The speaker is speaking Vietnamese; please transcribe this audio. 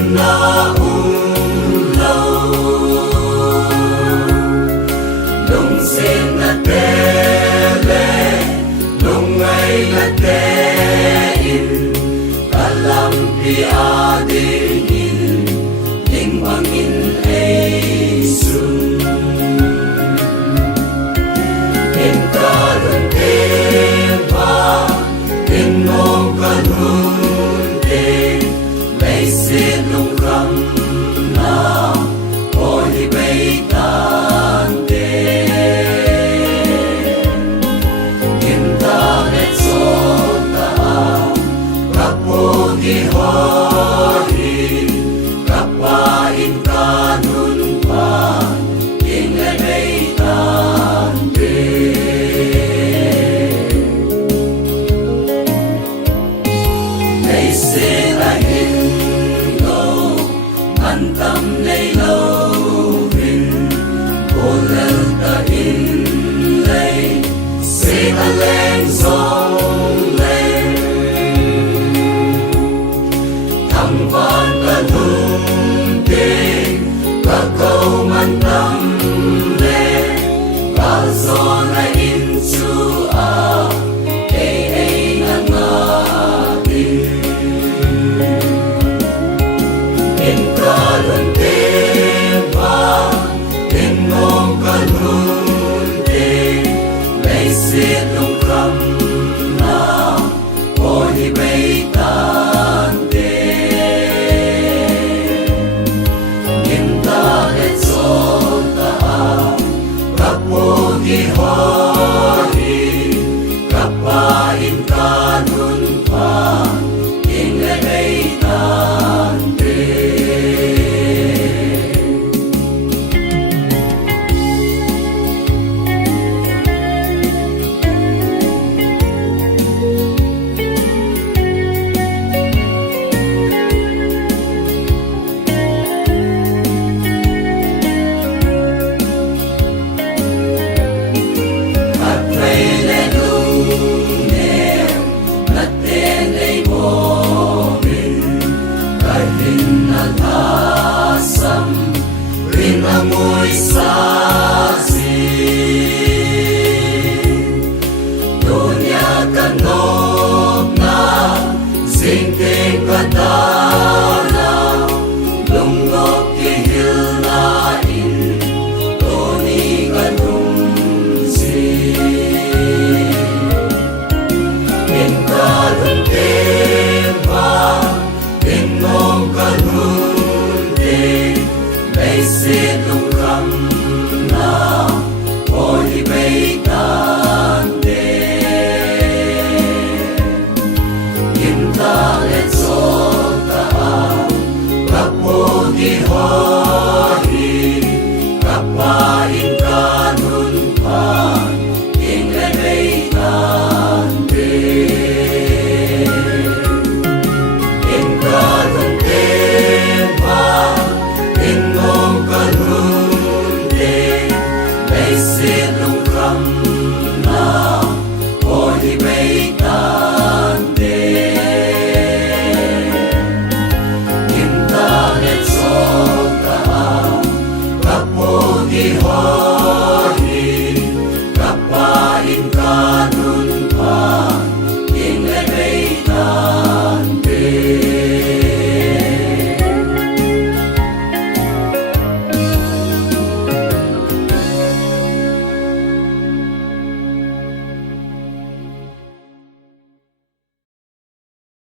đêm na lâu lung sen na tele lung ngay na te in alam pi adingin ing mangin ay sun in kalun tempa in mo kalun te may silong ram na o hibay tante intanet sota kapogi hori kapain kanun pa inganay tante may sirahin antam nay lovin kolal ta in lay say a lang song lay thăm van ta lung te ka câu man tam le ka zo na in chu a ay na nga in kalun tempa in mong kalun te may silong kam na o hibay tante in taket sota kapogi hori kapain kanun pa inganay tante amoy sa